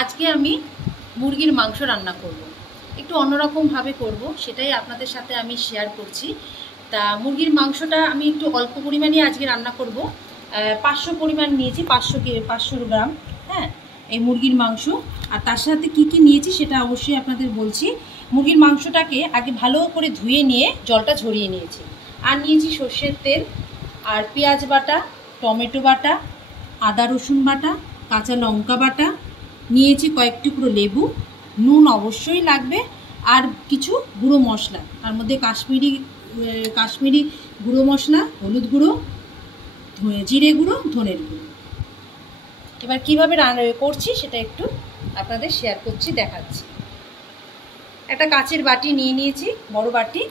আজকে আমি মুরগির মাংস রান্না করব। একটু অন্যরকমভাবে করব, সেটাই আপনাদের সাথে আমি শেয়ার করছি। তা মুরগির মাংসটা আমি একটু অল্প পরিমাণে আজকে রান্না করব। 500 পরিমাণ নিয়েছি, 500 গ্রাম। হ্যাঁ, এই মুরগির মাংস। আর তার সাথে কি কি নিয়েছি সেটা অবশ্যই আপনাদের বলছি। মুরগির মাংসটাকে আগে ভালো করে ধুয়ে নিয়ে জলটা ঝরিয়ে নিয়েছি। আর নিয়েছি সর্ষের তেল, আর পেঁয়াজ বাটা, টমেটো বাটা, আদা রসুন বাটা, কাঁচা লঙ্কা বাটা, নিয়েছি কয়েক টুকরো লেবু, নুন অবশ্যই লাগবে, আর কিছু গুঁড়ো মশলা, তার মধ্যে কাশ্মীরি গুঁড়ো মশলা, হলুদ গুঁড়ো, জিরে গুঁড়ো, ধনের গুঁড়ো। এবার কীভাবে রান্না করছি সেটা একটু আপনাদের শেয়ার করছি, দেখাচ্ছি। একটা কাচের বাটি নিয়ে নিয়েছি, বড় বাটি।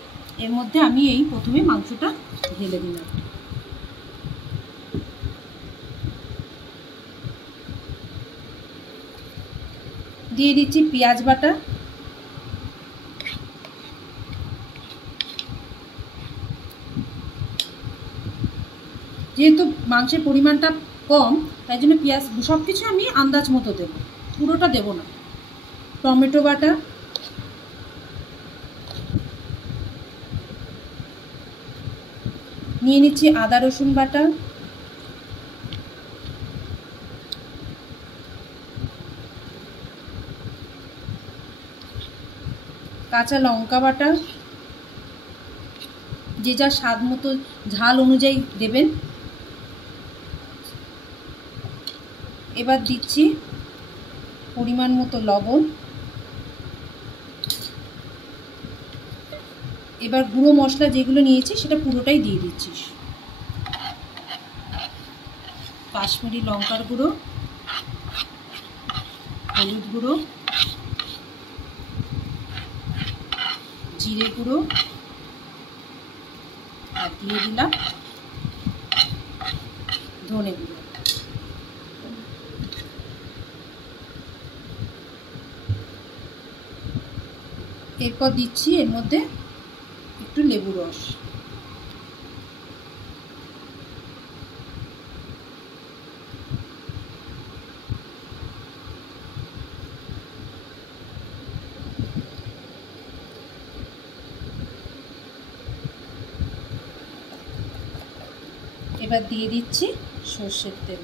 এর মধ্যে আমি এই প্রথমে মাংসটা ঢেলে দিলাম। দিয়ে দিচ্ছি পেঁয়াজ বাটা, যেহেতু মাংসের পরিমাণটা কম তাই জন্য পেঁয়াজ সব কিছু আমি আন্দাজ মতো দেব, পুরোটা দেব না। টমেটো বাটা, নিয়ে নিচ্ছি আদা রসুন বাটা, কাঁচা লঙ্কা বাটা, যে যা স্বাদ মতো ঝাল অনুযায়ী দেবেন। এবার দিচ্ছি পরিমাণ মতো লবণ। এবার গুঁড়ো মশলা যেগুলো নিয়েছি সেটা পুরোটাই দিয়ে দিচ্ছি। কাশ্মীরি লঙ্কার গুঁড়ো, হলুদ গুঁড়ো, জিরে গুঁড়ো, আর দিয়ে দিলাম ধনে গুঁড়ো। এরপর দিচ্ছি এর মধ্যে একটু লেবু রস। এবার দিয়ে দিচ্ছি সর্ষের তেল।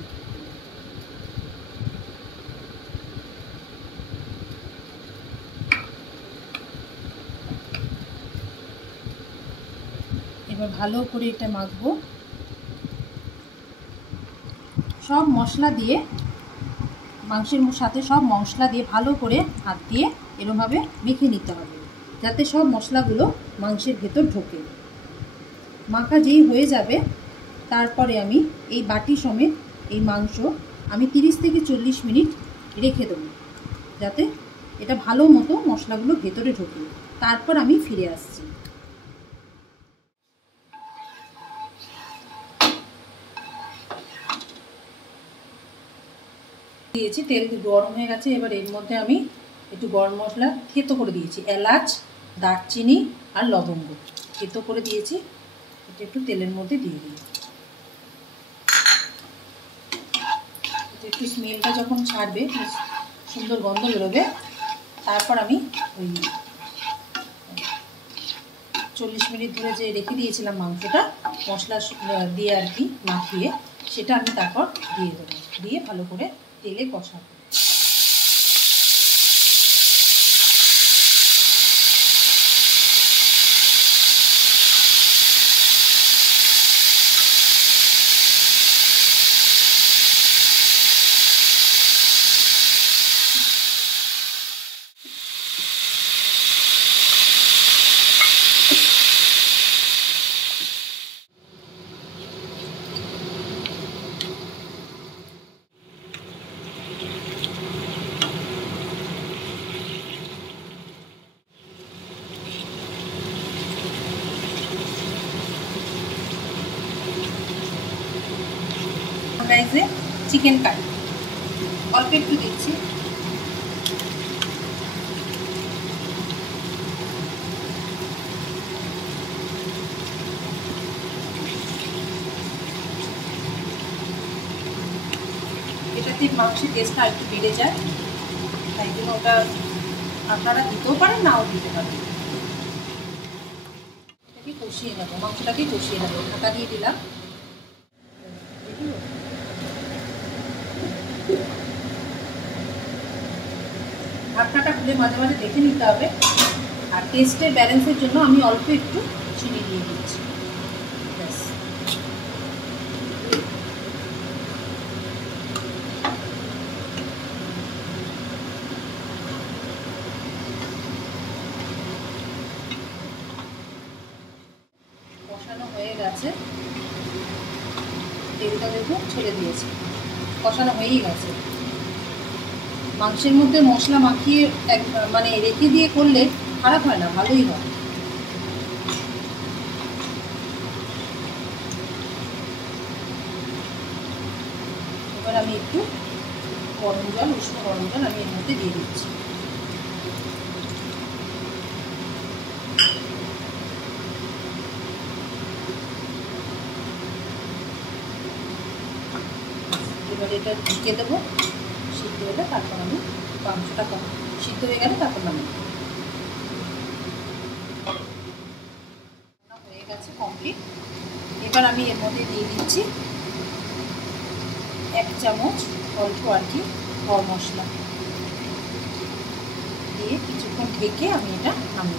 এবার ভালো করে এটা মাখবো। সব মশলা দিয়ে, মাংসের সাথে সব মশলা দিয়ে ভালো করে হাত দিয়ে এরকমভাবে মেখে নিতে হবে, যাতে সব মশলাগুলো মাংসের ভেতর ঢোকে। মাখা যেই হয়ে যাবে তারপরে আমি এই বাটি সমেত এই মাংস আমি 30 থেকে 40 মিনিট রেখে দেবো, যাতে এটা ভালো মতো মশলাগুলো ভেতরে ঢোকে। তারপর আমি ফিরে আসছি। দিয়েছি, তেল গরম হয়ে গেছে। এবার এর মধ্যে আমি একটু গরম মশলা থেতো করে দিয়েছি, এলাচ, দারচিনি আর লবঙ্গ থেতো করে দিয়েছি। এটা একটু তেলের মধ্যে দিয়ে দিই। একটু স্মেলটা যখন ছাড়বে, সুন্দর গন্ধ বেরোবে, তারপর আমি ওই 40 মিনিট ধরে যে রেখে দিয়েছিলাম মাংসটা মশলা দিয়ে আর কি মাখিয়ে, সেটা আমি তারপর দিয়ে দেবো। দিয়ে ভালো করে তেলে কষাবো। রাইসে চিকেন কারি অল্প একটু দিচ্ছি। এটাতে মাংসের টেস্টটা একটু বেড়ে যায়। তাই জন্য ওটা আপনারা দিতেও পারেন, নাও দিতে পারেন। এটাকে কষিয়ে নেবো, মাংসটাকে কষিয়ে নেবো। ঢাকা দিয়ে দিলাম। ঢাকনাটা খুলে মাঝে মাঝে দেখে নিতে হবে। আর টেস্টের ব্যালেন্সের জন্য আমি অল্প একটু চিনি দিয়ে দিচ্ছি। ব্যাস, কষানো হয়ে গেছে। তেলটা দেখুন ছেড়ে দিয়েছে, কষানো হয়েই গেছে। মাংসের মধ্যে মশলা মাখিয়ে মানে রেখে দিয়ে করলে খারাপ হয় না, ভালোই হয়। এবার আমি একটু গরম জল, উষ্ণ গরম জল আমি এর মধ্যে দিয়ে দিচ্ছি। এবার এটা ঢেকে দেবো, সিদ্ধ হলে তারপর আমি মাংসটা সিদ্ধ হয়ে গেলে তারপর নামি। হয়ে গেছে কমপ্লিট। এবার আমি এর মধ্যে দিয়ে দিচ্ছি 1 চামচ অল্প আর কি গরম মশলা দিয়ে কিছুক্ষণ ঢেকে আমি এটা নামিয়ে